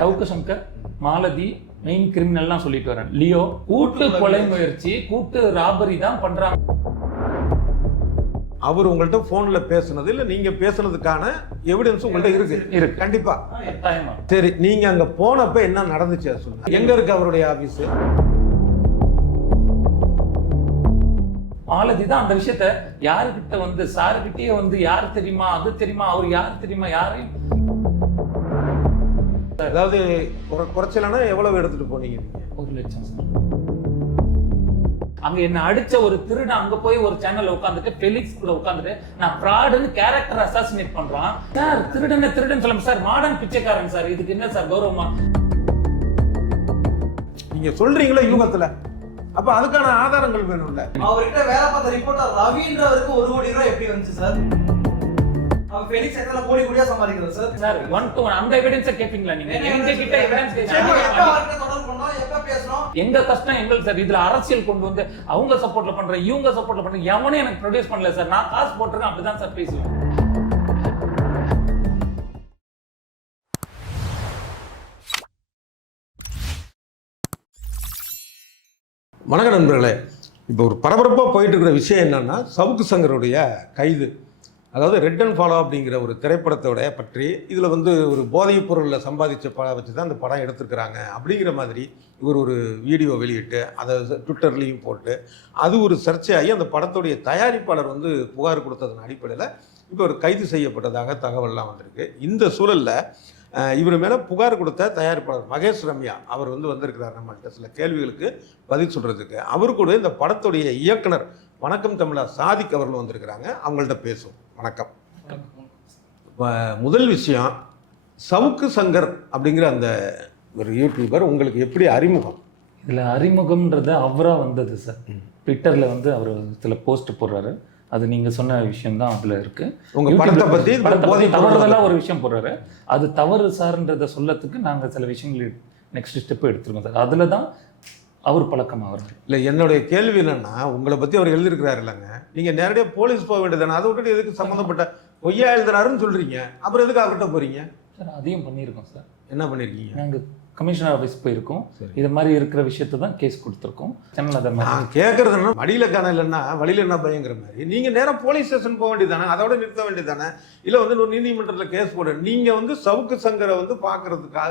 Savukku Shankar, Malathi main கிரிமினல்லாம் சொல்லிட்டு வரேன். Leo கூட்டு கொலை முயற்சி, கூட்டு ராபரி தான் பண்றாங்க. அவர் உங்கள்ட்ட போன்ல பேசுனது இல்ல நீங்க பேசுனதுக்கான எவிடன்ஸ் உங்கள்ட்ட இருக்கு கண்டிப்பா. சரி, நீங்க அங்க போனப்ப என்ன நடந்துச்சு சொல்லுங்க. எங்க இருக்கு அவருடைய ஆபீஸ்? மாலதி தான் அந்த விஷயத்த யாருக்கிட்ட வந்து சாருக்கிட்டே வந்து யாரு தெரியுமா, அது தெரியுமா, அவர் யாரு தெரியுமா, யாரையும். அதாவது குறைச்சலனா எவ்வளவு எடுத்துட்டு போனீங்க? 1 லட்சம் சார். அங்க என்ன அடிச்ச ஒரு திருடன் அங்க போய் ஒரு சேனல்ல உட்காந்துட்டு பெலிக்ஸ் கூட உட்காந்துட்டு நான் ஃப்ராடுன்னு கேரக்டர் அசாசினேட் பண்றான். சார் திருடன் சொல்லுங்க சார், மாடர்ன் பிச்சைக்காரன் சார், இதுக்கு என்ன சார் கௌரவமா? நீங்க சொல்றீங்களா யூகத்துல? அப்ப அதுக்கான ஆதாரங்கள் வேணும்ல. அவர்கிட்ட வேலை பார்த்த ரிப்போர்ட்டர் ரவின்றவருக்கு 1 கோடி ரூபாய் எப்படி வந்துச்சு சார்? அவன் ஃபெலிக்ஸ் எத்தனை கோடி கோடியா சம்பாதிக்கிறார் சார்? சார் 1 to 1 அந்த எவிடன்ஸை கேப்பீங்களா நீங்க? எங்க கிட்ட எவிடன்ஸ் எங்க கஷ்டம் எங்களுக்கு சார். இதுல அரசியல் கொண்டு வந்து அவங்க சப்போர்ட்ல பண்ற, இவங்க சப்போர்ட்ல பண்ற, எவனே எனக்கு ப்ரொடியூஸ் பண்ணல சார். நான் காசு போட்டுருக்கேன், அப்படிதான் சார் பேசுவேன். வணக்க நண்பர்களே, இப்போ ஒரு பரபரப்பாக போயிட்டு இருக்கிற விஷயம் என்னன்னா, சவுக்கு சங்கருடைய கைது. அதாவது ரெட் அண்ட் ஃபாலோ அப்படிங்கிற ஒரு திரைப்படத்தோட பற்றி இதில் வந்து ஒரு போதைப் பொருளில் சம்பாதிச்ச படம் வச்சு தான் அந்த படம் எடுத்துருக்கிறாங்க அப்படிங்கிற மாதிரி இவர் ஒரு வீடியோ வெளியிட்டு அதை ட்விட்டர்லேயும் போட்டு அது ஒரு சர்ச்சையாகி அந்த படத்துடைய தயாரிப்பாளர் வந்து புகார் கொடுத்ததன் அடிப்படையில் இப்போ ஒரு கைது செய்யப்பட்டதாக தகவல்லாம் வந்திருக்கு. இந்த சூழலில் இவர் மேலே புகார் கொடுத்த தயாரிப்பாளர் மகேஷ் ரம்யா அவர் வந்து வந்திருக்கிறார் நம்மள்கிட்ட சில கேள்விகளுக்கு பதில் சொல்கிறதுக்கு. அவர் கூட இந்த படத்துடைய இயக்குனர் வணக்கம் தமிழா சாதிக் அவர்கள் வந்திருக்கிறாங்க. அவங்கள்ட்ட பேசுவோம். வணக்கம். இப்போ முதல் விஷயம், சவுக்கு சங்கர் அப்படிங்கிற அந்த ஒரு யூடியூபர் உங்களுக்கு எப்படி அறிமுகம்? இதில் அறிமுகம்ன்றது அவராக வந்தது சார். ட்விட்டரில் வந்து அவர் சில போஸ்ட் போடுறாரு. அது நீங்கள் சொன்ன விஷயம் தான் அதில் இருக்குது. உங்கள் படத்தை பற்றி தவறுதலாக ஒரு விஷயம் போடுறாரு. அது தவறு சார்ன்றதை சொல்லத்துக்கு நாங்கள் சில விஷயங்கள் நெக்ஸ்ட் ஸ்டெப்பு எடுத்துருக்கோம் சார். அதில் தான் அவர் பழக்கம் ஆகிறார். இல்லை, என்னுடைய கேள்வி என்னன்னா, உங்களை பற்றி அவர் எழுதியிருக்கிறாரு இல்லைங்க, நீங்கள் நேரடியாக போலீஸ் போக வேண்டியதானே? அதை விட்டுட்டு எதுக்கு சம்மந்தப்பட்ட பொய்யா எழுதுறாருன்னு சொல்கிறீங்க? அப்புறம் எதுக்கு அவர்கிட்ட போகிறீங்க சார்? அதையும் பண்ணியிருக்கோம் சார். என்ன பண்ணியிருக்கீங்க? நாங்கள் கமிஷனர் ஆஃபீஸ் போயிருக்கோம். இது மாதிரி இருக்கிற விஷயத்தை தான் கேஸ் கொடுத்துருக்கோம். நான் கேட்கறதுன்னா வழியில் காண இல்லைன்னா வழியில் என்ன பயங்கிற மாதிரி நீங்கள் நேராக போலீஸ் ஸ்டேஷன் போக வேண்டியதானே? அதோட நிறுத்த வேண்டியதானே? இல்லை வந்து ஒரு நீதிமன்றத்தில் கேஸ் போட நீங்கள் வந்து சவுக்கு சங்கரை வந்து பார்க்கறதுக்காக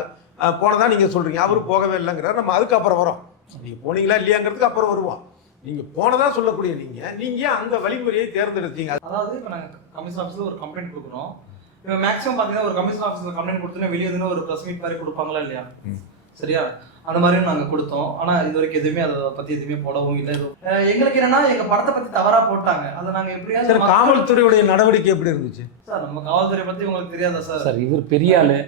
போனதான் நீங்கள் சொல்கிறீங்க. அவரு போகவே இல்லைங்கிறார். நம்ம அதுக்கப்புறம் வரோம். நீங்கள் போனீங்களா இல்லையாங்கிறதுக்கு அப்புறம் வருவோம். நீங்கள் போனதா சொல்லக்கூடிய நீங்கள் அந்த வழிமுறையை தேர்ந்தெடுத்தீங்க. அதாவது இப்போ நாங்கள் கமிஷன் ஆஃபீஸில் ஒரு கம்ப்ளைண்ட் கொடுக்குறோம். இப்போ மேக்ஸிமம் பார்த்தீங்கன்னா ஒரு கமிஷன் ஆஃபீஸில் கம்ப்ளைண்ட் கொடுத்தோன்னா வெளியே வந்து ஒரு ப்ரெஸ் மீட் மாதிரி கொடுப்பாங்களா இல்லையா? சரியா? அந்த மாதிரியும் நாங்கள் கொடுத்தோம். ஆனால் இது வரைக்கும் எதுவுமே அதை பற்றி எதுவுமே போடவும் இல்லை. எங்களுக்கு என்னன்னா எங்கள் படத்தை பற்றி தவறாக போட்டாங்க. அதை நாங்கள் எப்படியாவது. காவல்துறையுடைய நடவடிக்கை எப்படி இருந்துச்சு சார்? நம்ம காவல்துறை பற்றி உங்களுக்கு தெரியாதா சார்? சார் இவர் பெரிய ஆளு.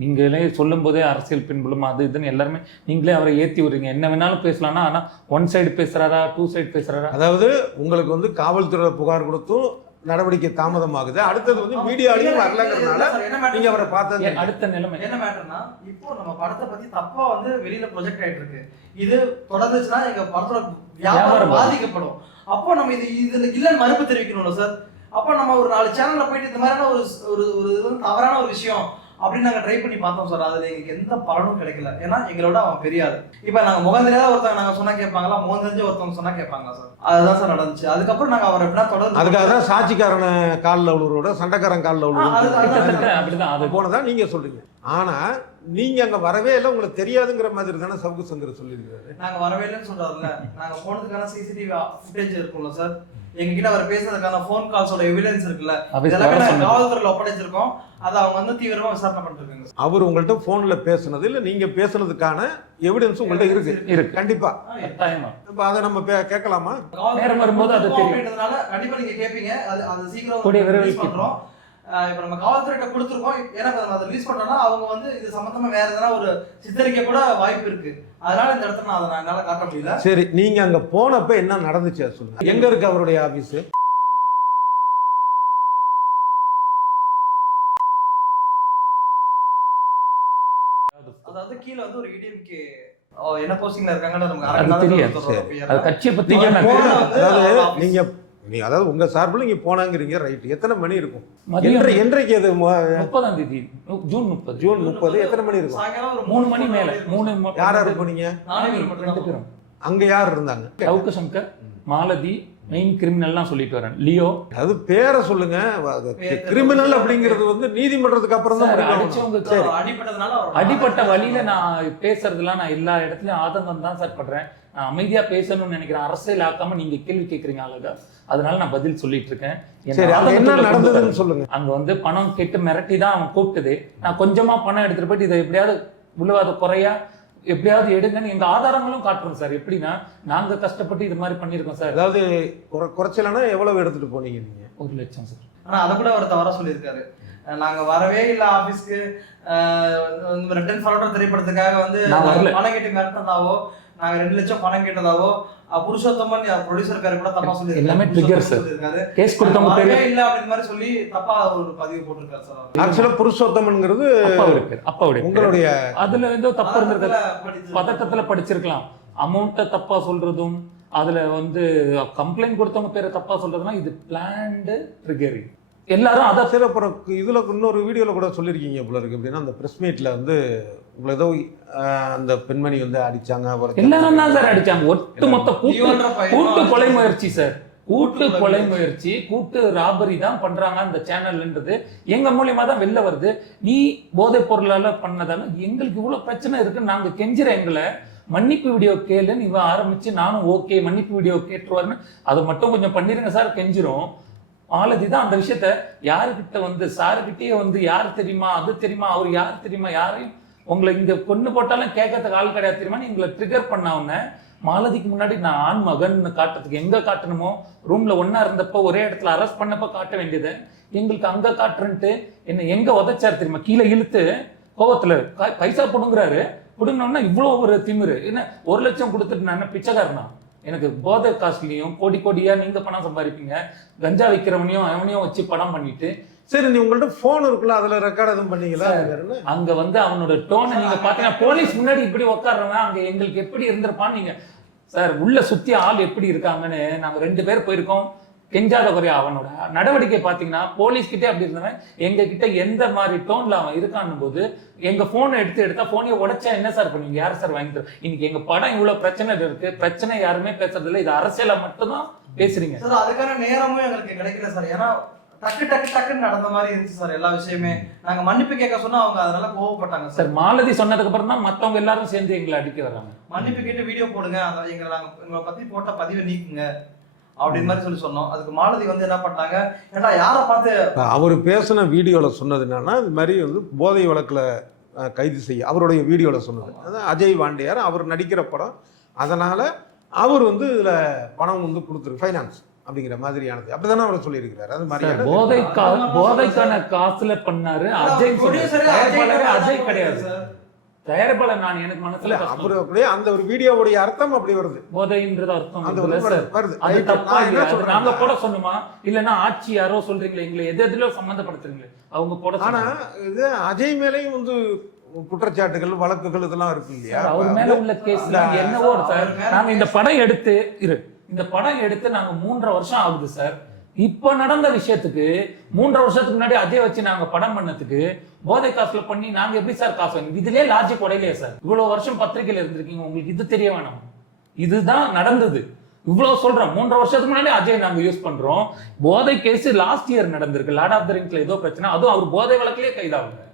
நீங்களே சொல்லும் போதே அரசியல் பின்புலம் அது இதுன்னு எல்லாருமே நீங்களே அவரை ஏற்றி விடுறீங்க. என்ன வேணாலும் பேசலாம்னா, ஆனால் 1 சைடு பேசுறாரா 2 சைடு பேசுறாரா? அதாவது உங்களுக்கு வந்து காவல்துறை புகார் கொடுத்தும் நடவடிக்கை தாமதமாகுது. அடுத்தது வந்து மீடியாலையும் வரலங்கிறதுனால நீங்க அவரை பார்த்தது. அடுத்த நிலைமை என்ன மேட்டர்னா, இப்போ நம்ம படத்தை பத்தி தப்பா வந்து வெளியில ப்ரொஜெக்ட் ஆயிட்டு இருக்கு. இது தொடர்ந்துச்சுன்னா எங்க படத்தோட வியாபாரம் பாதிக்கப்படும். அப்போ நம்ம இதுல இல்லைன்னு மறுப்பு தெரிவிக்கணும்ல சார். அப்போ நம்ம ஒரு 4 சேனல்ல போயிட்டு இந்த மாதிரியான ஒரு தவறான ஒரு விஷயம் அப்படின்னு நாங்கள் ட்ரை பண்ணி பார்த்தோம் சார். அதில் எங்களுக்கு எந்த பலனும் கிடைக்கல. ஏன்னா எங்களோட அவன் பெரிய ஆள். இப்போ நாங்கள் முகம் தெரியாத ஒருத்தவங்க நாங்கள் சொன்னா கேட்பாங்களா, முகம் தெரிஞ்ச ஒருத்தவங்க சொன்னா கேட்பாங்களா சார்? அதுதான் சார் நடந்துச்சு. அதுக்கப்புறம் நாங்கள் அவரை எப்படின்னா தொடர்ந்து அதுக்காக தான் சாட்சிக்காரன காலில் விழுவுறோட சண்டைக்காரன் காலில் விழுவுறது போனதான் நீங்க சொல்றீங்க. ஆனா நீங்க அங்க வரவே இல்லை, உங்களுக்கு தெரியாதுங்கிற மாதிரி தானே சவுக்கு சங்கர் சொல்லியிருக்காரு. நாங்கள் வரவே இல்லைன்னு சொல்றாருல்ல. நாங்கள் போனதுக்கான சிசிடிவி ஃபுட்டேஜ் இருக்கும்ல சார். எங்ககிட்ட அவர் பேசுறதுக்கான ஃபோன் கால்ஸோட எவிடன்ஸ் இருக்குல்ல, இதெல்லாம் காவல்துறையில ஒப்படைச்சிருக்கோம். அதை அவங்க வந்து தீவிரமா விசாரணை பண்ணிட்டு இருக்காங்க. அவர் உங்கள்ட்ட போன்ல பேசுனது இல்ல நீங்க பேசுனதுக்கான எவிடன்ஸ் உங்கள்ட்ட இருக்கு கண்டிப்பா. இப்ப அதை நம்ம கேட்கலாமா? நேரம் வரும்போது அது தெரியும்ன்றதுனால கண்டிப்பா நீங்க கேட்பீங்க. அது சீக்கிரம் ரிலீஸ் பண்றோம். இப்போ நம்ம காவல்துறையிட்ட கொடுத்துருக்கோம். ஏன்னா அதை ரிலீஸ் பண்ணோம்னா அவங்க வந்து இது சம்பந்தமா வேற எதனா ஒரு சித்தரிக்க கூட வாய்ப்பு இருக்கு. அதனால இந்த இடத்துல நான் அதை என்னால காட்ட முடியல. சரி, நீங்க அங்க போனப்ப என்ன நடந்துச்சு சொல்லுங்க. எங்க இருக்கு அவருடைய ஆபீஸ்? அதாவது கீழ வந்து ஒரு EDMK என்ன போஸ்டிங்ல இருக்காங்கன்னு நமக்கு நீங்க நீ அதாவது உங்க சார்பில் நீங்க போனாங்கிறீங்க, ரைட். எத்தனை மணி இருக்கும்? மதியம் என்றைக்கு அது 30ஆம் தேதி ஜூன் 30. ஜூன் 30 எத்தனை மணி இருக்கும்? சாயங்காலம் ஒரு 3 மணி மேல 3 யார் யார் போனீங்க? ரெண்டு பேரும். அங்க யார் இருந்தாங்க? சவுக்கு சங்கர், மாலதி, மெயின் கிரிமினல்லாம் சொல்லிட்டு வரேன், லியோ. அது பேரை சொல்லுங்க. கிரிமினல் அப்படிங்கிறது வந்து நீதிமன்றத்துக்கு அப்புறம் தான் அடிச்சவங்க அடிப்பட்டதுனால அடிப்பட்ட வழியில நான் பேசுறதுலாம் நான் எல்லா இடத்துலயும் ஆதங்கம் தான் சார் பண்றேன். நான் அமைதியா பேசணும்னு நினைக்கிறேன். அரசியல் ஆக்காம நீங்க கேள்வி கேட்கறீங்க அழகா, அதனால நான் பதில் சொல்லிட்டு இருக்கேன். என்ன நடந்ததுன்னு சொல்லுங்க. அங்க வந்து பணம் கேட்டு மிரட்டி தான் அவன் கூப்பிட்டது. நான் கொஞ்சமா பணம் எடுத்துட்டு போயிட்டு இதை எப்படியாவது உழுவாத குறையா எப்படியாவது எடுங்கன்னு எங்க ஆதாரங்களும் காட்டுறோம் சார். எப்படின்னா நாங்க கஷ்டப்பட்டு இது மாதிரி பண்ணிருக்கோம் சார். அதாவது குறைச்சலானா எவ்வளவு எடுத்துட்டு போனீங்க நீங்க? 1 லட்சம் சார். ஆனா அதை கூட அவர் தவறா சொல்லியிருக்காரு. நாங்க வரவே இல்லை ஆபீஸ்க்கு, ரெட் அண்ட் ஃபாலோவர் திரைப்படத்துக்காக வந்து பணம் கேட்டு மிரட்டதாவோ, நாங்க 2 லட்சம் பணம் கேட்டதாவோ, புருஷோத்தமன் ப்ரொடியூசர் பேர் கூட தப்பா சொல்லி எல்லாமே ட்ரிகர் சார். கேஸ் கொடுத்தவங்க பேர் இல்ல அப்படின்ற மாதிரி சொல்லி தப்பா ஒரு பதிவு போட்டுருக்காரு சார். ஆக்சுவலா புருஷோத்தமன்ங்கிறது அப்பாவுடைய உங்களுடைய அதுல ஏதோ தப்பு இருந்திருக்கு, பதட்டத்துல படிச்சிருக்கலாம். அமௌண்ட்டை தப்பா சொல்றதும், அதுல வந்து கம்ப்ளைண்ட் கொடுத்தவங்க பேரை தப்பா சொல்றதுனா இது பிளான்டு ட்ரிகரிங். எல்லாரும் அதை சில இதுல இன்னொரு வீடியோல கூட சொல்லியிருக்கீங்க போல இருக்கு. எப்படின்னா அந்த பிரஸ் மீட்ல வந்து உங்களை ஏதோ அந்த பெண்மணி வந்து அடிச்சாங்க, எல்லாரும் தான் சார் அடிச்சாங்க. ஒட்டுமொத்த கூட்டு கொலை முயற்சி சார். கூட்டு கொலை முயற்சி, கூட்டு ராபரி தான் பண்றாங்க அந்த சேனல்ன்றது எங்க மூலியமா தான் வெளில வருது. நீ போதைப் பொருளால பண்ணதால எங்களுக்கு இவ்வளவு பிரச்சனை இருக்குன்னு நாங்க கெஞ்சிற எங்களை மன்னிப்பு வீடியோ கேளுன்னு இவன் ஆரம்பிச்சு நானும் ஓகே மன்னிப்பு வீடியோ கேட்டுருவாருன்னு அதை மட்டும் கொஞ்சம் பண்ணிருங்க சார் கெஞ்சிரும். மாலதி தான் அந்த விஷயத்த யாருக்கிட்ட வந்து சாருக்கிட்டே வந்து யார் தெரியுமா, அது தெரியுமா, அவர் யார் தெரியுமா, யாரையும் உங்களை இங்க கொண்டு போட்டாலும் கேட்கறதுக்கு ஆள் கிடையாது தெரியுமா, எங்களை ட்ரிகர் பண்ண உடனே மாலதிக்கு முன்னாடி நான் ஆண் மகன் காட்டுறதுக்கு எங்க காட்டணுமோ ரூம்ல ஒன்னா இருந்தப்போ ஒரே இடத்துல அரெஸ்ட் பண்ணப்ப காட்ட வேண்டியது எங்களுக்கு அங்க காட்டுறன்ட்டு என்ன எங்க உதைச்சாரு தெரியுமா, கீழே இழுத்து கோவத்துல பைசா புடுங்குறாரு. புடுங்கினோம்னா இவ்வளோ ஒரு திமிரு. என்ன 1 லட்சம் கொடுத்துட்டு நான் என்ன பிச்சைக்காரனா? எனக்கு போதை காசுலையும் கோடி கோடியா நீங்க பணம் சம்பாதிப்பீங்க, கஞ்சா விற்கிறவனையும் அவனையும் வச்சு படம் பண்ணிட்டு. சரி, நீ உங்கள்ட்ட போன் இருக்குல்ல, அதுல ரெக்கார்ட் எதுவும் பண்ணீங்களா? அங்க வந்து அவனோட டோனை நீங்க பாத்தீங்கன்னா போலீஸ் முன்னாடி இப்படி உட்காடுறவன் அங்க எங்களுக்கு எப்படி இருந்திருப்பான்னு நீங்க சார் உள்ள சுத்தி ஆள் எப்படி இருக்காங்கன்னு நாங்க 2 பேர் போயிருக்கோம். கெஞ்சாத குறையா அவனோட நடவடிக்கை பாத்தீங்கன்னா போலீஸ் கிட்டே அப்படி இருந்தவன் எங்க கிட்ட எந்த மாதிரி டோன்ல அவன் இருக்கான்னு போது எங்க போனை எடுத்தா போனையை உடைச்சா என்ன சார் பண்ணுவீங்க? யார் சார் வாங்கி தரும்? இன்னைக்கு எங்க படம் இவ்வளவு பிரச்சனை இருக்கு, பிரச்சனை யாருமே பேசுறது இல்லை, இது அரசியல மட்டும்தான் பேசுறீங்க சார். அதுக்கான நேரமும் எங்களுக்கு கிடைக்கல சார். ஏன்னா டக்குன்னு நடந்த மாதிரி இருந்துச்சு சார் எல்லா விஷயமே. நாங்க மன்னிப்பு கேட்க சொன்னா அவங்க அதனால கோவப்பட்டாங்க சார். மாலதி சொன்னதுக்கு அப்புறம் தான் மத்தவங்க எல்லாரும் சேர்ந்து எங்களை அடிக்க வர்றாங்க. மன்னிப்பு கேட்டு வீடியோ போடுங்க, எங்களை பத்தி போட்ட பதிவை நீக்குங்க அப்படின்னு மாதிரி சொல்லி சொன்னோம். அதுக்கு மாலதி வந்து என்ன பண்ணாங்க, ஏன்னா யாரை பார்த்து அவர் பேசின வீடியோவில் சொன்னது என்னன்னா, இது மாதிரி வந்து போதை வழக்கில் கைது செய்ய அவருடைய வீடியோவில் சொன்னது அதான் அஜய் வாண்டியார் அவர் நடிக்கிற படம், அதனால் அவர் வந்து இதில் பணம் வந்து கொடுத்துரு ஃபைனான்ஸ் அப்படிங்கிற மாதிரியானது அப்படிதானே அவர் சொல்லியிருக்கிறார். அது மாதிரி போதைக்கான காசுல பண்ணாரு அஜய். அஜய் கிடையாது தயாரிப்பாளர். நான் எனக்கு மனசுல அவரு அப்படியே அந்த ஒரு வீடியோவுடைய அர்த்தம் அப்படி வருது, போதைன்றது அர்த்தம் வருது. அது தப்பா நாங்க போட சொன்னோமா இல்லன்னா ஆட்சி யாரோ சொல்றீங்களா எங்களை எதுல சம்பந்தப்படுத்துறீங்களே அவங்க போட. ஆனா இது அஜய் மேலேயும் வந்து குற்றச்சாட்டுகள் வழக்குகள் இதெல்லாம் இருக்கு இல்லையா? அவர் மேல உள்ள கேஸ் என்னவோ சார். நாங்க இந்த படம் எடுத்து நாங்க 3.5 வருஷம் ஆகுது சார். இப்ப நடந்த விஷயத்துக்கு 3.5 வருஷத்துக்கு முன்னாடி அதே வச்சு நாங்க படம் பண்ணதுக்கு போதை காசுல பண்ணி நாங்க எப்படி சார் காசு வாங்கி? இதுலயே லாஜிக் உடையிலையே சார். இவ்வளவு வருஷம் பத்திரிகையில இருந்திருக்கீங்க, உங்களுக்கு இது தெரிய வேணாம்? இதுதான் நடந்தது. இவ்வளவு சொல்றோம். 3.5 வருஷத்துக்கு முன்னாடி அஜய் நாங்க யூஸ் பண்றோம். போதை கேஸ் லாஸ்ட் இயர் நடந்திருக்கு. லார்ட் ஆஃப் த ரிங்ஸ்ல ஏதோ பிரச்சனை, அதுவும் அவர் போதை வழக்கிலேயே கைதாகுங்க.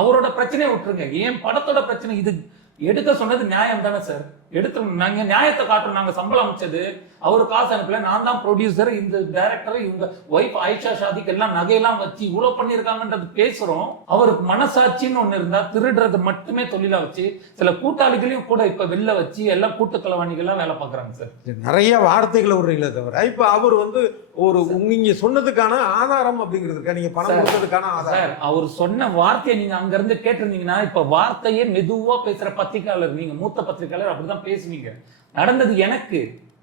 அவரோட பிரச்சனையை விட்டுருங்க, ஏன் படத்தோட பிரச்சனை இது எடுக்க சொன்னது நியாயம் தானே சார்? எடுத்து நாங்க நியாயத்தை காட்டுறோம். நாங்க சம்பளம் அமைச்சது அவரு காசு அனுப்பல, நான் தான் ப்ரொடியூசர், இந்த டைரக்டர், இவங்க ஒய்ஃப் ஆயிஷா ஷாதிக்கு எல்லாம் நகையெல்லாம் வச்சு இவ்வளவு பண்ணிருக்காங்கன்றது பேசுறோம். அவருக்கு மனசாட்சின்னு ஒண்ணு இருந்தா திருடுறது மட்டுமே தொழிலா வச்சு சில கூட்டாளிகளையும் கூட இப்ப வெளில வச்சு எல்லாம் கூட்டுக்கலவாணிகள்லாம் வேலை பாக்குறாங்க சார். நிறைய வார்த்தைகளை விடுறீங்களே தவிர இப்ப அவர் வந்து ஒரு நீங்க சொன்னதுக்கான ஆதாரம் அப்படிங்கிறதுக்கா நீங்க பணம் கொடுத்ததுக்கான ஆதாரம் அவர் சொன்ன வார்த்தையை நீங்க அங்க இருந்து கேட்டிருந்தீங்கன்னா இப்ப வார்த்தையே மெதுவா பேசுற பத்திரிகையாளர், நீங்க மூத்த பத்திரிகையாளர் அப்படிதான் பேசுவீங்க. நடந்தது எனக்கு,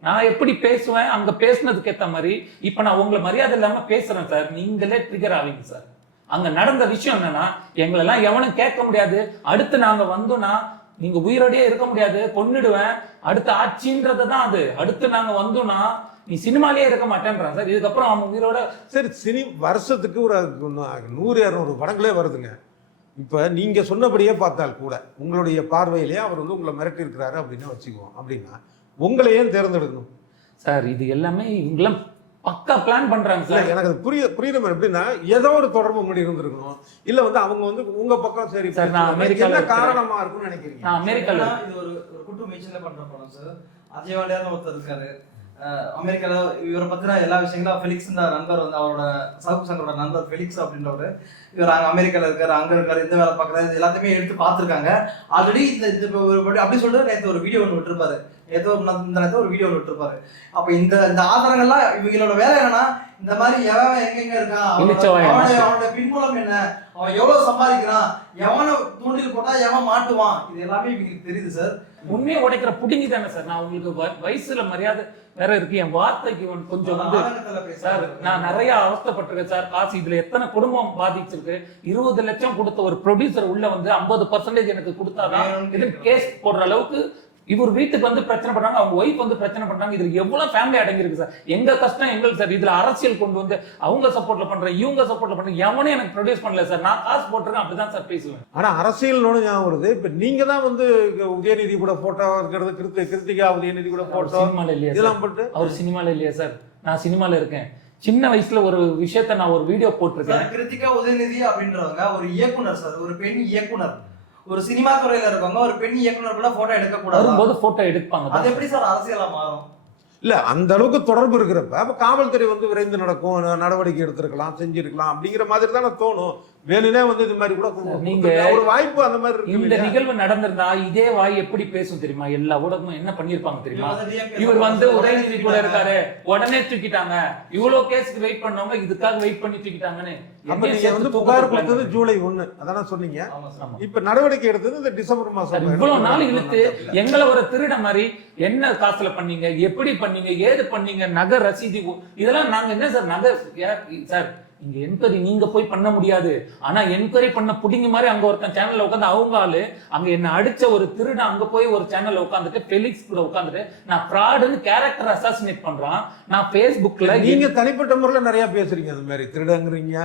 நான் எப்படி பேசுவேன் அங்க பேசுனதுக்கு ஏத்த மாதிரி இப்ப நான் உங்களை மரியாதை இல்லாம பேசுறேன் சார். நீங்களே ட்ரிகர் ஆவீங்க சார். அங்க நடந்த விஷயம் என்னன்னா எங்களெல்லாம் எவனும் கேட்க முடியாது. அடுத்து நாங்க வந்தோம்னா நீங்க உயிரோடயே இருக்க முடியாது, கொன்னுடுவேன். அடுத்த ஆட்சின்றதான் அது. அடுத்து நாங்க வந்தோம்னா நீ சினிமாலேயே இருக்க மாட்டேன்றான் சார். இதுக்கப்புறம் அவன் உயிரோட சரி வருஷத்துக்கு ஒரு 100-200 படங்களே வருதுங்க. இப்போ நீங்கள் சொன்னபடியே பார்த்தால் கூட உங்களுடைய பார்வையிலேயே அவர் வந்து உங்களை மிரட்டி இருக்கிறாரு அப்படின்னு வச்சுக்குவோம். அப்படின்னா உங்களை ஏன் தேர்ந்தெடுக்கணும் சார்? இது எல்லாமே இவங்கெல்லாம் பக்கா பிளான் பண்றாங்க சார். எனக்கு அது புரியுற மாதிரி எப்படின்னா ஏதோ ஒரு தொடர்பு முன்னாடி இருந்திருக்கணும். இல்ல வந்து அவங்க வந்து உங்க பக்கம் சரி சார், நான் அமெரிக்கால காரணமா இருக்கும்னு நினைக்கிறீங்க? நான் அமெரிக்கால இது ஒரு குட்டு முயற்சியில பண்ற படம் சார். அஜய் வாண்டியார்னு ஒருத்தர் இருக்காரு அமெரிக்கால. இவரை பத்தின எல்லா விஷயங்களும் ஃபெலிக்ஸ் நண்பர் வந்து அவரோட சவுக்கு சங்கரோட நண்பர் ஃபெலிக்ஸ் அப்படின்றவர். இவர் அங்கே அமெரிக்கால இருக்காரு, அங்க இருக்காரு, இந்த வேலை பார்க்கறாரு, இது எல்லாத்தையுமே எடுத்து பார்த்துருக்காங்க ஆல்ரெடி. இந்த அப்படி சொல்லிட்டு நேற்று ஒரு வீடியோ ஒன்று விட்டுருப்பாரு. நேற்று ஒரு வீடியோ ஒன்று விட்டுருப்பாரு. அப்போ இந்த ஆதாரங்கள்லாம் இவங்களோட வேலை என்னன்னா, இந்த மாதிரி எவன் எங்கெங்க இருக்கான், அவனோட பின்புலம் என்ன, அவன் எவ்வளவு சம்பாதிக்கிறான், எவனை தூண்டில் போட்டா எவன் மாட்டுவான், இது எல்லாமே இவங்களுக்கு தெரியுது சார். உண்மையை உடைக்கிற புடிங்கி தானே சார். நான் உங்களுக்கு வயசுல மரியாதை வேற இருக்கு, என் வார்த்தைக்கு கொஞ்சம் வந்து சார் நான் நிறைய அவஸ்தைப்பட்டிருக்கேன் சார். காசு இதுல எத்தனை குடும்பம் பாதிச்சிருக்கு. 20 லட்சம் கொடுத்த ஒரு ப்ரொடியூசர் உள்ள வந்து 50% எனக்கு கொடுத்தாதான் இது கேஸ் போடுற அளவுக்கு இவர் வீட்டுக்கு வந்து பிரச்சனை பண்றாங்க, அவங்க ஒய்ஃப் வந்து பிரச்சனை பண்றாங்க. இதுல எவ்வளவு ஃபேமிலி அடங்கியிருக்கு சார். எங்க கஷ்டம் எங்களுக்கு சார். இதுல அரசியல் கொண்டு வந்து அவங்க சப்போர்ட்ல பண்றேன், இவங்க சப்போர்ட்ல பண்றேன், எவனே எனக்கு ப்ரொடியூஸ் பண்ணல சார். நான் காசு போட்டிருக்கேன், அப்படிதான் சார் பேசுவேன். ஆனா அரசியல் ஞாபகம் வருது. இப்ப நீங்க தான் வந்து உதயநிதி கூட போட்டோ இருக்கிறது, கிருத்திகா உதயநிதி கூட போட்டோ சினிமால இல்லையா இதெல்லாம் போட்டு அவர் சினிமால இல்லையா சார்? நான் சினிமால இருக்கேன். சின்ன வயசுல ஒரு விஷயத்த நான் ஒரு வீடியோ போட்டிருக்கேன். கிருத்திகா உதயநிதி அப்படின்றவங்க ஒரு இயக்குனர் சார், ஒரு பெண் இயக்குனர். ஒரு சினிமா துறையில இருக்கவங்க ஒரு பெண் இயக்குனர் கூட போட்டோ எடுக்க கூடாது. வரும்போது போட்டோ எடுப்பாங்க. அது எப்படி சார் அரசியலா மாறும்? இல்ல அந்த அளவுக்கு தொடர்பு இருக்கிறப்ப அப்ப காவல்துறை வந்து விரைந்து நடக்கும், நடவடிக்கை எடுத்திருக்கலாம், செஞ்சிருக்கலாம் அப்படிங்கிற மாதிரி தானே தோணும். வேணுனே வந்து இது மாதிரி கூட நீங்க ஒரு வாய்ப்பு அந்த மாதிரி இருக்கு. இந்த நிகழ்வு நடந்திருந்தா இதே வாய் எப்படி பேசும் தெரியுமா? எல்லா ஊடகமும் என்ன பண்ணிருப்பாங்க தெரியுமா? இவர் வந்து உதயநிதி கூட இருக்காரு, உடனே தூக்கிட்டாங்க. இவ்வளவு கேஸ்க்கு வெயிட் பண்ணவங்க இதுக்காக வெயிட் பண்ணி தூக்கிட்டாங்கன்னு. அப்ப நீங்க வந்து புகார் கொடுத்தது ஜூலை 1 அதானே சொன்னீங்க. இப்ப நடவடிக்கை எடுத்தது இந்த டிசம்பர் மாசம். இவ்வளவு நாள் இழுத்து எங்களை ஒரு திருட மாதிரி என்ன காசுல பண்ணீங்க, எப்படி பண்ணீங்க, ஏது பண்ணீங்க, நகை ரசீதி இதெல்லாம் நாங்க என்ன சார் நகை சார் இங்க என்கொயரி நீங்க போய் பண்ண முடியாது. ஆனா என்கொயரி பண்ண புடிங்க மாதிரி அங்க ஒருத்தன் சேனல்ல உட்காந்து அவங்க ஆளு அங்க என்ன அடிச்ச ஒரு திருட அங்க போய் ஒரு சேனல்ல உட்காந்துட்டு ஃபெலிக்ஸ் கூட உட்காந்துட்டு நான் ஃப்ராடுன்னு கேரக்டர் அசாசினேட் பண்றான். நான் Facebookல நீங்க தனிப்பட்ட முறையில் நிறைய பேசுறீங்க அந்த மாதிரி திருடங்கிறீங்க,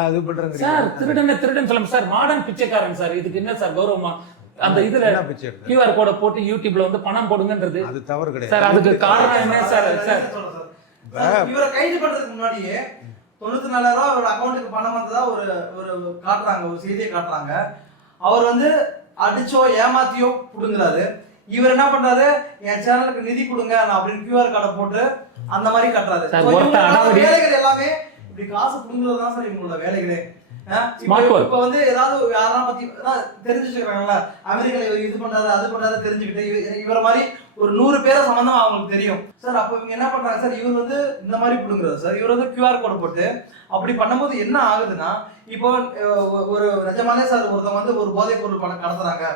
அது பண்றீங்க சார். திருடன் சொல்லுங்க சார். மாடர்ன் பிச்சைக்காரன் சார். இதுக்கு என்ன சார் கௌரவமா? அந்த இதுல QR கோட போட்டு யூடியூப்ல வந்து பணம் போடுங்கன்றது அது தவறு கிடையாது சார். அதுக்கு காரணம் என்ன சார்? சார் இவரை கைது பண்றதுக்கு முன்னாடியே 94,000 ரூபாய் அவரோட அக்கௌண்ட்டுக்கு பணம் வந்ததா ஒரு காட்டுறாங்க, ஒரு செய்தியை காட்டுறாங்க. அவர் வந்து அடிச்சோ ஏமாத்தியோ புடுங்குறாரு. இவர் என்ன பண்றாரு, என் சேனலுக்கு நிதி கொடுங்க நான் அப்படின்னு QR கார்டை போட்டு அந்த மாதிரி காட்டுறாரு. வேலைகள் எல்லாமே இப்படி காசு புடுங்குறது தான் சார் இவங்களோட வேலைகளே. இப்ப வந்து ஏதாவது யாரா பத்தி தெரிஞ்சு வச்சுக்கிறாங்கல்ல, அமெரிக்கால இவர் இது பண்றாரு அது பண்றாரு தெரிஞ்சுக்கிட்டு இவர மாதிரி ஒரு 100 பேரை சம்பந்தமா அவங்களுக்கு தெரியும் சார். அப்ப இவங்க என்ன பண்றாங்க சார், இவர் வந்து இந்த மாதிரி புடுங்குறாரு சார். இவர் வந்து QR கோட் போட்டு அப்படி பண்ணும்போது என்ன ஆகுதுன்னா, இப்போ ஒரு நிஜமாலே சார் ஒருத்தவங்க வந்து ஒரு போதைப் பொருள் கடத்துறாங்க,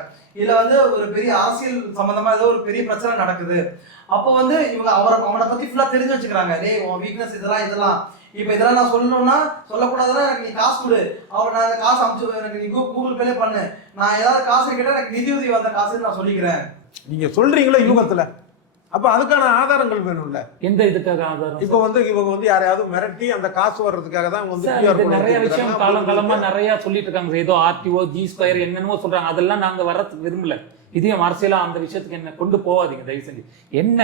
இல்ல வந்து ஒரு பெரிய அரசியல் சம்பந்தமா ஏதோ ஒரு பெரிய பிரச்சனை நடக்குது. அப்போ வந்து இவங்க அவனை பத்தி ஃபுல்லா தெரிஞ்சு வச்சுக்கிறாங்க. டேய் உன் வீக்னஸ் இதெல்லாம் இப்ப இதெல்லாம் நான் சொல்லணும்னா சொல்லக்கூடாதுன்னா எனக்கு நீ காசு கொடு, அவர் நான் அந்த காசு அனுப்பிச்சு எனக்கு நீ கூகுள் பேலே பண்ணு, நான் ஏதாவது காசு கேட்டா எனக்கு நிதி உதவி வந்த காசுன்னு நான் சொல்லிக்கிறேன். நீங்க சொல்றீங்களா யூகத்துல? அப்ப அதுக்கான ஆதாரங்கள் வேணும்ல. எந்த இதுக்காக ஆதாரம்? இப்ப வந்து இவங்க வந்து யாரையாவது மிரட்டி அந்த காசு வர்றதுக்காக தான் வந்து நிறைய விஷயம் காலமா நிறைய சொல்லிட்டு இருக்காங்க. ஏதோ RTO G2 என்னென்னமோ சொல்றாங்க. அதெல்லாம் நாங்க வர்றது விரும்பல. இதையும் அரசியலா அந்த விஷயத்துக்கு என்ன கொண்டு போவாதீங்க தயவு செஞ்சு. என்ன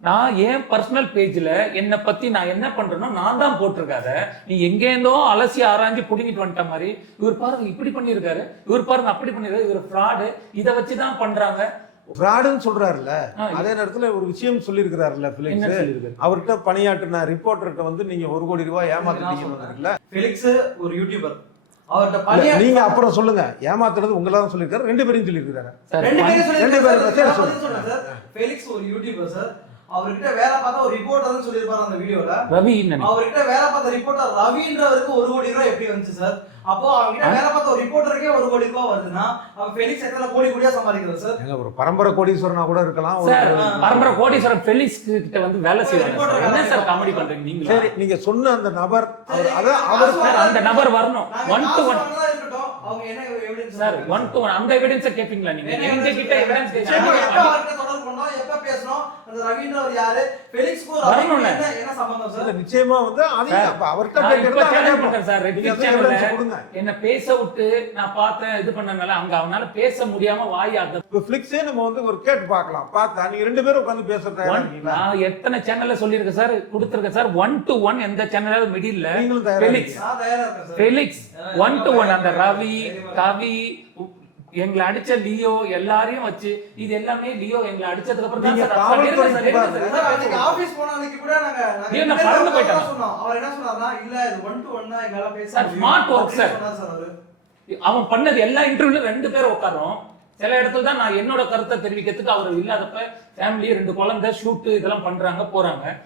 நான் ஏன் பர்சனல் பேஜ்ல என்னை பத்தி நான் என்ன பண்றேனோ நான் தான் போட்டிருக்காரு. நீ எங்கேருந்தோ அலசி ஆராய்ஞ்சு புடிங்கிட்டு வந்துட்ட மாதிரி இவர் பாருங்க இப்படி பண்ணிருக்காரு, இவர் பாருங்க அப்படி பண்ணிருக்காரு, இவர் ஃப்ராடு, இதை வச்சுதான் பண்றாங்க. ஃப்ராடுன்னு சொல்றாருல்ல, அதே நேரத்துல ஒரு விஷயம் சொல்லியிருக்கிறாருல்ல ஃபெலிக்ஸ், அவர்கிட்ட பணியாற்றின ரிப்போர்ட்டர்கிட்ட வந்து நீங்க 1 கோடி ரூபாய் ஏமாத்திட்டீங்கன்னு. ஃபெலிக்ஸ் ஒரு யூடியூபர், நீங்க அப்புறம் சொல்லுங்க, ஏமாத்துறது உங்களா தான் சொல்லிருக்காரு, 2 பேரும் சொல்லிருக்காரு. ஃபெலிக்ஸ் ஒரு யூடியூபர் சார். அவர்கிட்ட வேலை பார்த்த ஒரு ரிப்போர்ட்டர்னு சொல்லியிருப்பாரு அந்த வீடியோல. ரவி அவர்கிட்ட வேலை பார்த்த ரிப்போர்ட்டர் ரவின்றவருக்கு 1 கோடி ரூபாய் எப்படி வந்துச்சு சார்? அப்போ அவர்கிட்ட வேலை பார்த்த ஒரு ரிப்போர்ட்டருக்கே 1 கோடி ரூபாய் வருதுன்னா அவன் ஃபெலிக்ஸ் எத்தனை கோடியா சம்பாதிக்கிறார் சார்? எங்க ஒரு பரம்பரை கோடீஸ்வரனா கூட இருக்கலாம். பரம்பரை கோடீஸ்வரன் ஃபெலிக்ஸ் கிட்ட வந்து வேலை செய்வாங்க. என்ன சார் காமெடி பண்றீங்க நீங்க? சரி, நீங்க சொன்ன அந்த நபர் அந்த நபர் வரணும். 1 to 1 இருக்கட்டும். அவங்க என்ன எவிடன்ஸ் சார் 1 to 1 அந்த எவிடன்ஸ் கேப்பீங்களா நீங்க? எங்க கிட்ட எவிடன்ஸ் கேட்காம தொடர்பு பண்ணோம், எப்ப பேசணும், அந்த ரவின்றவர் யாரு, ஃபெலிக்ஸ்க்கு வரணும்ல. என்ன சம்பந்தம் சார்? நிச்சயமா வந்து அதையும் அப்ப அவர்கிட்ட கேட்கறது சார் ரெட் நீங்க சேனல்ல evidence கொடுங்க. என்ன பேச விட்டு நான் பார்த்தேன் இது பண்ணனால அங்க அவனால பேச முடியாம வாய் அந்த இப்ப ஃபிளிக்ஸே நம்ம வந்து ஒரு கேட்டு பார்க்கலாம். பார்த்தா நீங்க 2 பேரும் உட்கார்ந்து பேசுறதா இருக்கீங்களா? நான் எத்தனை சேனல்ல சொல்லியிருக்கேன் சார், கொடுத்துருக்கேன் சார். 1-to-1 எந்த சேனலாவது மிடில்ல நீங்களும் தயாரா ஃபெலிக்ஸ் இருக்கீங்க? நான் தயாரா இருக்கேன் சார். ஃபெலிக்ஸ் 1-to-1 அந்த ரவி கவி எங்களை அடிச்ச லியோ எல்லாரையும் வச்சு இது எல்லாமே லியோ எங்களை அடிச்சதுக்கு அப்புறம் தான் நீங்க சார் காவல்துறை சார், அன்னைக்கு ஆபீஸ் போன அன்னைக்கு கூட நாங்க ஏன் நான் ரெண்டு பறந்து பேரும் போயிட்டேன். சொன்னோம். அவர் என்ன சொன்னார்னா, இல்ல இது 1-to-1 தான் எங்களால பேச சார், முடியும் smart work அப்படின்னு சார். சொன்னார் சார் அவரு. அவன் பண்ணது எல்லா இன்டர்வியூல 2 பேர் உட்காரோம். சில இடத்துல தான் நான் என்னோட கருத்தை தெரிவிக்கிறதுக்கு அவர் இல்லாதப்ப ஃபேமிலி 2 குழந்தை ஷூட் இதெல்லாம் பண்றாங்க போறாங்க.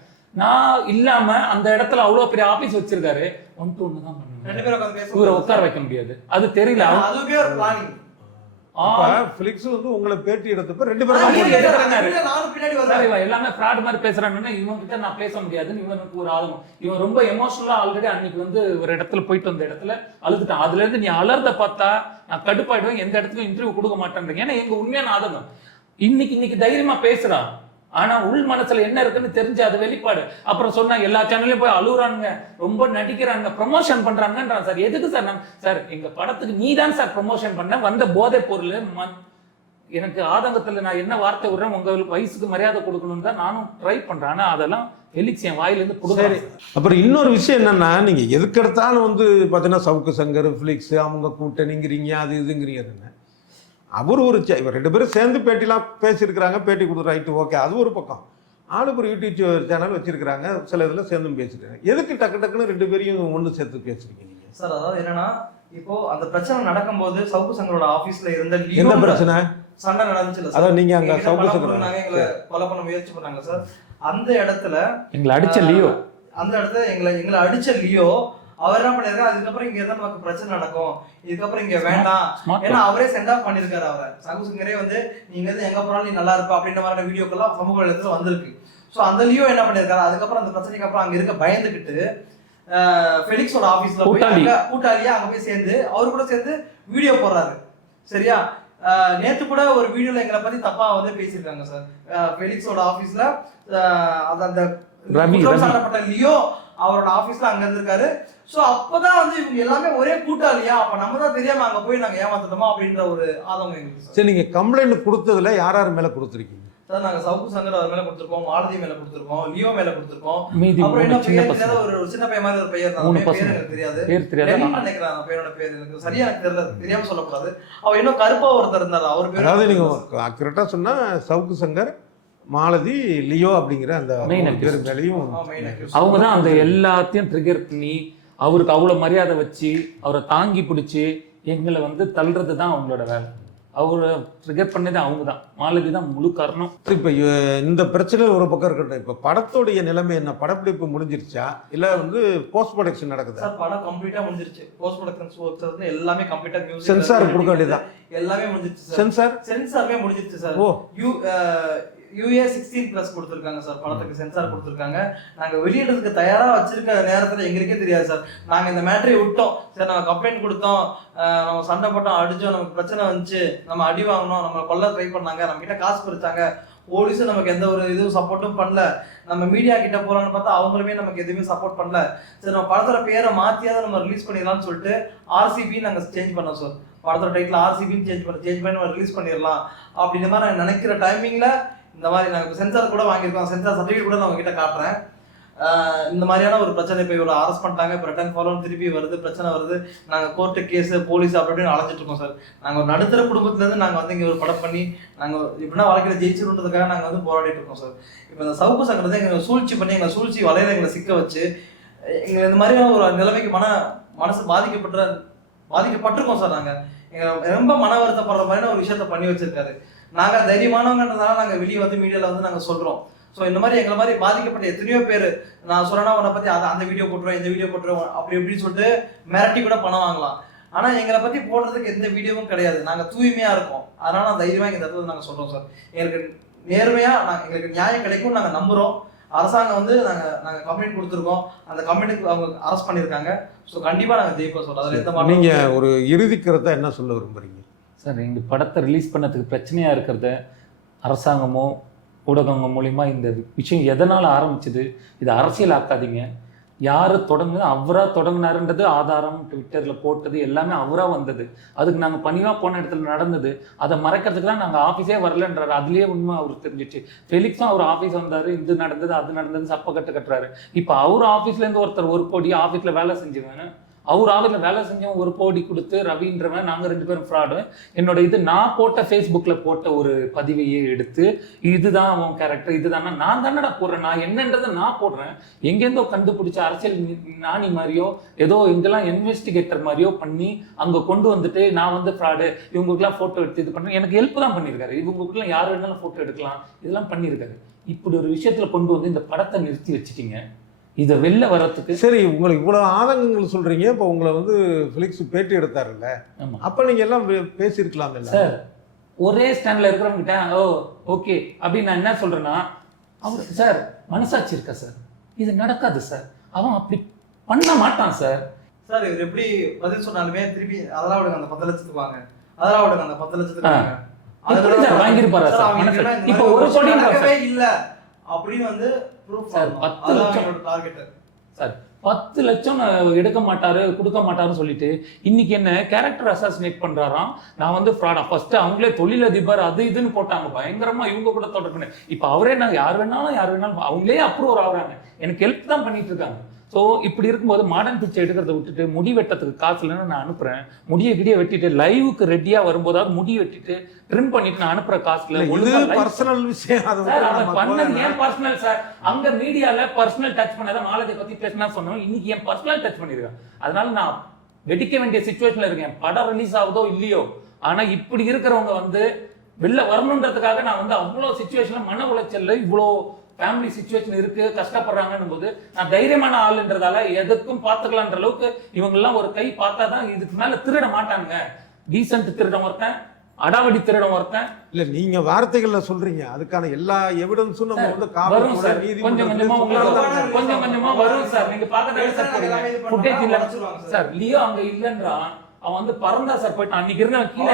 நான் இல்லாம அந்த இடத்துல அவ்வளவு பெரிய ஆபீஸ் வச்சிருக்காரு. 1-to-1 தான் பண்ணுவாங்க. 2 பேரும் உட்கார்ந்து இவரை பேசுவோம். உட்கார வைக்க முடியாது. அது தெரியல. அதுவே ஒரு பிளானிங். அப்ப ஃபிளிக்ஸ் வந்து உங்களை பேட்டி எடுத்தப்ப 2 பேரும் ஆமா, தான் நீங்க போனீங்க. எதுக்கு நானும் பின்னாடி சார், வரேன். இவன் எல்லாமே ஃப்ராட் மாதிரி பேசுறான்னு இவன் கிட்ட நான் பேச முடியாதுன்னு இவனுக்கு ஒரு ஆதங்கம். இவன் ரொம்ப எமோஷனலா ஆல்ரெடி அன்னைக்கு வந்து ஒரு இடத்துல போயிட்டு வந்த இடத்துல அழுதுட்டான். அதுல இருந்து நீ அலர்த பார்த்தா நான் கடுப்பாயிடுவேன், எந்த இடத்துக்கும் இன்டர்வியூ கொடுக்க மாட்டேன்றீங்க. ஏன்னா எங்க உண்மையான ஆதங்கம் இன்னைக்கு தைரியமா பேசுறான். ஆனா உள் மனசுல என்ன இருக்குன்னு தெரிஞ்சு அது வெளிப்பாடு. அப்புறம் சொன்னா எல்லா சேனல்லையும் போய் அழுகுறாங்க, ரொம்ப நடிக்கிறாங்க, ப்ரமோஷன் பண்றாங்கன்றான். சார் எதுக்கு சார்? சார் எங்க படத்துக்கு நீ தான் சார் ப்ரமோஷன் பண்ண, வந்த போதை பொருள் எனக்கு ஆதங்கத்துல நான் என்ன வார்த்தை விடுறேன், உங்களுக்கு வயசுக்கு மரியாதை கொடுக்கணும்னு தான் நானும் ட்ரை பண்றேன். ஆனா அதெல்லாம் ஃபெலிக்ஸ் என் வாயிலிருந்து சரி. அப்புறம் இன்னொரு விஷயம் என்னன்னா, நீங்க எதுக்கு எடுத்தாலும் வந்து பாத்தீங்கன்னா சவுக்கு சங்கர் ஃபிளிக்ஸ் அவங்க கூட்டணிங்கிறீங்க, அது இதுங்கிறீங்க. அவர் ஒரு இவர் 2 பேரும் சேர்ந்து பேட்டிலாம் பேசியிருக்கிறாங்க, பேட்டி கொடுத்து ரைட்டு ஓகே, அது ஒரு பக்கம். ஆளுக்கு ஒரு யூடியூப் சேனல் வச்சிருக்காங்க, சில இதில் சேர்ந்தும் பேசிருக்காங்க. எதுக்கு டக்குன்னு 2 பேரையும் ஒன்று சேர்த்து பேசுறீங்க நீங்க? சார், அதாவது என்னன்னா, இப்போ அந்த பிரச்சனை நடக்கும்போது சவுக்கு சங்கரோட ஆபீஸ்ல இருந்த என்ன பிரச்சனை? சண்டை நடந்துச்சுல சார். அதான் நீங்க அங்க எங்களை சவுக்கு கொலை சங்கர் பண்ணாங்க, எங்களை கொலை பண்ண முயற்சி பண்ணாங்க சார். அந்த இடத்துல எங்களை அடிச்ச லியோ, அந்த இடத்துல எங்களை அடிச்ச லியோ அவர் என்ன பண்ணிருக்காரு, அதுக்கப்புறம் இங்க இருந்தா நமக்கு பிரச்சனை நடக்கும், இதுக்கப்புறம் இங்க வேண்டாம், ஏன்னா அவரே சென்ட் ஆஃப் பண்ணிருக்காரு. அவரை சவுக்கு சங்கரே வந்து நீங்க வந்து எங்க போனாலும் நீ நல்லா இருப்ப அப்படின்ற மாதிரியான வீடியோக்கெல்லாம் சமூக வலைதளத்துல வந்திருக்கு. ஸோ அந்த லியோ என்ன பண்ணிருக்காரு, அதுக்கப்புறம் அந்த பிரச்சனைக்கு அப்புறம் அங்க இருக்க பயந்துகிட்டு ஃபெலிக்ஸோட ஆபீஸ்ல போய் கூட்டாளியா அங்க போய் சேர்ந்து அவரு கூட சேர்ந்து வீடியோ போடுறாரு. சரியா? நேத்து கூட ஒரு வீடியோல எங்களை பத்தி தப்பா வந்து பேசியிருக்காங்க சார். ஃபெலிக்ஸோட ஆபீஸ்ல அந்த சாட்டப்பட்ட லியோ அவரோட ஆபீஸ்ல அங்க இருந்திருக்காரு. சோ அப்பதான் வந்து இவங்க எல்லாமே ஒரே கூட்டாளியா, அப்ப நம்ம தான் தெரியாம அங்க போய் நாங்க ஏமாத்தோமா அப்படின்ற ஒரு ஆதங்கம் எங்களுக்கு. சரி, நீங்க கம்ப்ளைண்ட் கொடுத்ததுல யார் மேல கொடுத்துருக்கீங்க? சார், நாங்க சவுக்கு சங்கர் அவர் மேல கொடுத்திருக்கோம், மாலதி மேல கொடுத்திருக்கோம், லியோ மேல கொடுத்திருக்கோம். மீதி அப்புறம் என்ன சின்ன பேர் பசங்க, தெரியாத ஒரு சின்ன பையன் மாதிரி ஒரு பையன் இருந்தான். பேர் எனக்கு தெரியாது, நினைக்கிறேன். அந்த பையனோட பேர் எனக்கு சரியா எனக்கு தெரியல, தெரியாம சொல்லக்கூடாது. அவர் இன்னும் கருப்பா ஒருத்தர் இருந்தாரு, அவர் பேர். அதாவது நீங்க அக்யூரேட்டா சொன்னா சவுக்கு சங்கர், மாலதி, லியோ அப்படிங்கிற அந்த பேர் மேலையும் அவங்க தான் அந்த எல்லாத்தையும் ட்ரிகர் பண்ணி அவருக்கு அவ்வளவு மரியாதை வச்சு அவரை தாங்கி பிடிச்சி எங்களை வந்து தள்ளுறது தான் அவங்களோட வேலை. அவரை ட்ரிகர் பண்ணது அவங்க தான், மாலதி தான் முழு காரணம். இப்போ இந்த பிரச்சனை ஒரு பக்கம் இருக்கட்டும். இப்போ படத்தோடைய நிலைமை என்ன? படப்பிடிப்பு முடிஞ்சிருச்சா இல்ல வந்து போஸ்ட் ப்ரொடக்ஷன் நடக்குதா? சார், படம் கம்ப்ளீட்டா முடிஞ்சிருச்சு. போஸ்ட் ப்ரொடக்ஷன் ஒர்க்ஸ் வந்து எல்லாமே கம்ப்ளீட்டா, மியூசிக் சென்சார் கொடுக்க வேண்டியதான், எல்லாமே முடிஞ்சிருச்சு சார். சென்சார்மே முடிஞ்சிருச்சு சார். ஓ, UA 16+ கொடுத்துருக்காங்க சார். படத்துக்கு சென்சார் கொடுத்துருக்காங்க. நாங்க வெளியிடுறதுக்கு தயாரா வச்சிருக்க நேரத்துல எங்களுக்கே தெரியாது சார். நாங்க இந்த மேட்டரை விட்டோம் சார். நம்ம கம்ப்ளைண்ட் கொடுத்தோம், நம்ம சண்டை போட்டோம், அடிச்சோம், நமக்கு பிரச்சனை வந்துச்சு, நம்ம அடி வாங்கினோம், நம்ம கொல்ல ட்ரை பண்ணாங்க, நம்ம கிட்ட காசு பறிச்சாங்க, போலீஸும் நமக்கு எந்த ஒரு இதுவும் சப்போர்ட்டும் பண்ணல, நம்ம மீடியா கிட்ட போறோம்னு பார்த்தா அவங்களுமே நமக்கு எதுவுமே சப்போர்ட் பண்ணல. சரி, நம்ம படத்தோட பேரை மாத்தியாவது நம்ம ரிலீஸ் பண்ணிடலாம்னு சொல்லிட்டு RCB நாங்க சேஞ்ச் பண்ணோம் சார். படத்தோட டைட்டில் RCBன்னு சேஞ்ச் பண்ணி நம்ம ரிலீஸ் பண்ணிடலாம் அப்படின்ற மாதிரி நாங்கள் நினைக்கிற டைமிங்ல இந்த மாதிரி நாங்கள் சென்சார் கூட வாங்கியிருக்கோம், சென்சார் சர்டிஃபிகேட் கூட நான் உங்ககிட்ட காட்டுறேன். இந்த மாதிரியான ஒரு பிரச்சனை இப்போ இவ்வளோ அரெஸ்ட் பண்ணிட்டாங்க, இப்போ ரிட்டர்ன் ஃபாலோ திருப்பி வருது, பிரச்சனை வருது, நாங்கள் கோர்ட்டு கேஸு போலீஸ் அப்படின்னு அலைஞ்சிட்டு இருக்கோம் சார். நாங்கள் ஒரு நடுத்தர குடும்பத்துலேருந்து நாங்கள் வந்து இங்கே ஒரு படம் பண்ணி நாங்கள் இப்படின்னா வாழ்க்கையில் ஜெயிச்சிருன்றதுக்காக நாங்கள் வந்து போராடிட்டு இருக்கோம் சார். இப்போ இந்த சவுக்கு சங்கரத்தை எங்களை சூழ்ச்சி பண்ணி எங்களை சூழ்ச்சி வலையில எங்களை சிக்க வச்சு எங்களை இந்த மாதிரியான ஒரு நிலைமைக்கு மனசு பாதிக்கப்பட்டிருக்கோம் சார். நாங்கள் எங்களை ரொம்ப மன வருத்தப்படுற மாதிரியான ஒரு விஷயத்த பண்ணி வச்சிருக்காரு. நாங்கள் தைரியமானவங்கன்றதால நாங்கள் வெளியே வந்து மீடியாவில் வந்து நாங்கள் சொல்கிறோம். ஸோ இந்த மாதிரி எங்களை மாதிரி பாதிக்கப்பட்ட எத்தனையோ பேர், நான் சொல்றேன்னா உன்னை பற்றி அந்த வீடியோ போட்டுருவேன், இந்த வீடியோ போட்டுருவோம் அப்படி இப்படின்னு சொல்லிட்டு மிரட்டி கூட பணம் வாங்கலாம். ஆனால் எங்களை பற்றி போடுறதுக்கு எந்த வீடியோவும் கிடையாது. நாங்கள் தூய்மையாக இருக்கோம். அதனால நான் தைரியமாக இந்த இடத்துல நாங்கள் சொல்கிறோம் சார். எங்களுக்கு நேர்மையாக எங்களுக்கு நியாயம் கிடைக்கும் நாங்கள் நம்புகிறோம். அரசாங்கம் வந்து நாங்கள் கம்ப்ளைண்ட் கொடுத்துருக்கோம், அந்த கம்ப்ளைண்ட்டுக்கு அவங்க அரெஸ்ட் பண்ணியிருக்காங்க. ஸோ கண்டிப்பாக நாங்கள் ஜெயிப்போம் சார். அதில் எந்த மாதிரி நீங்கள் ஒரு இறுதி கருத்தை என்ன சொல்ல விரும்புறீங்க சார்? இந்த படத்தை ரிலீஸ் பண்ணதுக்கு பிரச்சனையாக இருக்கிறத அரசாங்கமோ ஊடகங்கள் மூலிமா இந்த விஷயம் எதனால் ஆரம்பிச்சது, இதை அரசியல் ஆக்காதீங்க. யார் தொடங்குது, அவராக தொடங்கினாருன்றது ஆதாரம் ட்விட்டரில் போட்டது எல்லாமே அவராக வந்தது. அதுக்கு நாங்கள் பணிவாக போன இடத்துல நடந்தது. அதை மறைக்கிறதுக்கு தான் நாங்கள் ஆஃபீஸே வரலன்றாரு. அதுலேயே உண்மை அவருக்கு தெரிஞ்சிச்சு. ஃபெலிக்ஸும் அவர் ஆஃபீஸ் வந்தார், இது நடந்தது அது நடந்தது சப்ப கட்டுறாரு. இப்போ அவர் ஆஃபீஸ்லேருந்து ஒருத்தர் 1 கோடி ஆஃபீஸில் வேலை செஞ்சுவேன், அவர் ஆஃபீஸில் வேலை செஞ்சவன் 1 கோடி கொடுத்து ரவின்றவன் நாங்கள் 2 பேரும் ஃப்ராடு. என்னோட இது நான் போட்ட ஃபேஸ்புக்கில் போட்ட ஒரு பதிவையே எடுத்து இதுதான் அவன் கேரக்டர் இதுதான் நான் தானடா போடுறேன், நான் என்னன்றதை நான் போடுறேன். எங்கேருந்தோ கண்டுபிடிச்ச அரசியல் நாணி மாதிரியோ ஏதோ எங்கெல்லாம் இன்வெஸ்டிகேட்டர் மாதிரியோ பண்ணி அங்கே கொண்டு வந்துட்டு நான் வந்து ஃப்ராடு, இவங்களுக்குலாம் ஃபோட்டோ எடுத்து இது பண்ணுறேன். எனக்கு ஹெல்ப் தான் பண்ணியிருக்காரு. இவங்களுக்குலாம் யார் வேணாலும் ஃபோட்டோ எடுக்கலாம், இதெல்லாம் பண்ணியிருக்காரு. இப்படி ஒரு விஷயத்தில் கொண்டு வந்து இந்த படத்தை நிறுத்தி வச்சுட்டீங்க. இதை வெளில வர்றதுக்கு சரி, உங்களுக்கு இவ்வளோ ஆதங்கங்கள் சொல்றீங்க. இப்போ உங்களை வந்து ஃபிலிக்ஸ் பேட்டி எடுத்தாருல்ல, அப்போ நீங்கள் எல்லாம் பேசியிருக்கலாமே சார். ஒரே ஸ்டாண்டில் இருக்கிறவங்கிட்ட ஓகே அப்படின்னு நான் என்ன சொல்றேன்னா, அவர் சார் மனசாட்சி இருக்கா சார், இது நடக்காது சார், அவன் அப்படி பண்ண மாட்டான் சார். சார் இவர் எப்படி பதில் சொன்னாலுமே திருப்பி அதெல்லாம் விடுங்க, அந்த 10 லட்சத்துக்கு வாங்க, அதெல்லாம் விடுங்க, அந்த 10 லட்சத்துக்கு வாங்க, வாங்கிருப்பாரா சார்? இப்போ 1 கோடி இல்ல அப்படின்னு வந்து சார் 10 லட்சம் சார் 10 லட்சம் எடுக்க மாட்டாரு கொடுக்க மாட்டாருன்னு சொல்லிட்டு இன்னைக்கு என்ன கேரக்டர் அசாசினேட் பண்றாராம். நான் வந்து ஃப்ராடா ஃபர்ஸ்ட் அவங்களே தொழிலதிபர் அது இதுன்னு போட்டாங்க பயங்கரமா, இவங்க கூட தொடர்பு. இப்போ அவரே நான் யார் வேணாலும் அவங்களே அப்ரூவர் ஆகுறாங்க, எனக்கு ஹெல்ப் தான் பண்ணிட்டு இருக்காங்க. ஸோ இப்படி இருக்கும்போது மாடர்ன் பிக்சர் எடுக்கிறத விட்டுட்டு முடி வெட்டத்துக்கு காசு இல்லைன்னு நான் அனுப்புறேன். முடியை கிடியை வெட்டிட்டு லைவுக்கு ரெடியா வரும்போதாவது முடி வெட்டிட்டு ட்ரிம் பண்ணிட்டு நான் அனுப்புற காசுல பர்சனல் விஷயம். அவர் பண்ணது ஏன் பர்சனல் சார்? அங்க மீடியால பர்சனல் டச் பண்ணாதான் நாலேஜை பத்தி பேசினா சொன்னோம். இன்னைக்கு என் பர்சனல் டச் பண்ணிருக்கேன். அதனால நான் வெடிக்க வேண்டிய சிச்சுவேஷன்ல இருக்கேன். படம் ரிலீஸ் ஆகுதோ இல்லையோ, ஆனா இப்படி இருக்கிறவங்க வந்து வெளில வரணுன்றதுக்காக நான் வந்து அவ்வளோ சிச்சுவேஷன்ல மன உளைச்சல்ல இவ்வளோ ஃபேமிலி சிச்சுவேஷன் இருக்கு கஷ்டப்படுறாங்கன்னு போது நான் தைரியமான ஆளுன்றதால எதுக்கும் பார்த்துக்கலான்ற அளவுக்கு இவங்கெல்லாம் ஒரு கை பார்த்தா தான் இதுக்கு மேல திருட மாட்டாங்க. டீசென்ட் திருடம் ஒருத்தன், அடாவடி திருடம் ஒருத்தன். இல்ல நீங்க வார்த்தைகள்ல சொல்றீங்க, அதுக்கான எல்லா எவிடன்ஸும் நம்ம வந்து வரும் சார். கொஞ்சம் கொஞ்சமா வரும் சார். நீங்க பார்க்கறது ஃபுட்டேஜ் இல்ல சார். லியோ அங்க இல்லன்றான், அவன் வந்து பறந்தா சார் போயிட்டான். அன்னைக்கு இருந்த கீழே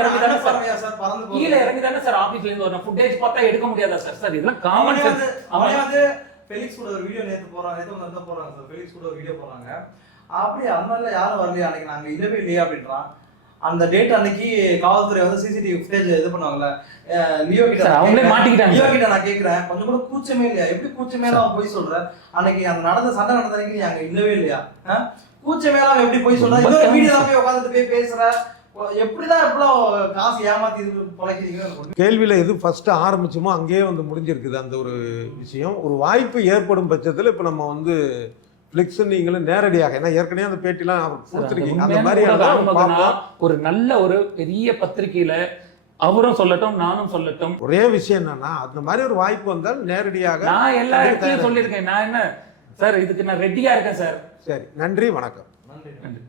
இறங்கிதானே சார் ஆபீஸ்ல இருந்து ஒரு ஃபுட்டேஜ் பார்த்தா எடுக்க முடியாதா சார்? சார் இதெல்லாம் காமன் சென்ஸ். அவன் வந்து ஃபெலிக்ஸ் கூட ஒரு வீடியோ நேத்து போறாங்க சார். ஃபெலிக்ஸ் கூட ஒரு வீடியோ போறாங்க. அப்படி அந்த மாதிரில யாரும் வரலையா அன்னைக்கு, நாங்க இல்லவே இல்லையா அப்படின்றான். அந்த டேட் அன்னைக்கு காவல்துறை வந்து சிசிடிவி ஃபுட்டேஜ் இது பண்ணுவாங்கல்ல, லியோ கிட்ட அவங்களே மாட்டிக்கிட்டாங்க. லியோ கிட்ட நான் கேக்குறேன், கொஞ்சம் கூட கூச்சமே இல்லையா? எப்படி கூச்சமே அவன் போய் சொல்ற? அன்னைக்கு அந்த நடந்த சண்டை நடந்த அன்னைக்கு நீ அங்க இல்லவே இல்லையா? கூச்சமேலாம் எப்படி போய் சொல்ற? இன்னொரு வீடியோல போய் உட்கார்ந்துட்டு போய் பேசுற, எப்படிதான் இவ்வளவு காசு ஏமாத்தி பொழைக்கிறீங்க? கேள்வியில எது ஃபர்ஸ்ட் ஆரம்பிச்சோமோ அங்கேயே வந்து முடிஞ்சிருக்குது அந்த ஒரு விஷயம். ஒரு வாய்ப்பு ஏற்படும் பட்சத்தில் இப்போ நம்ம வந்து ஃபிளிக்ஸ் நீங்களும் நேரடியாக, ஏன்னா ஏற்கனவே அந்த பேட்டிலாம் அவர் கொடுத்துருக்கீங்க, அந்த மாதிரி ஒரு நல்ல ஒரு பெரிய பத்திரிகையில அவரும் சொல்லட்டும் நானும் சொல்லட்டும். ஒரே விஷயம் என்னன்னா, அந்த மாதிரி ஒரு வாய்ப்பு வந்தால் நேரடியாக நான் எல்லா இடத்துலயும் சொல்லியிருக்கேன். நான் என்ன சார் இதுக்கு நான் ரெடியா இருக்கேன் சார். சரி, நன்றி, வணக்கம். நன்றி.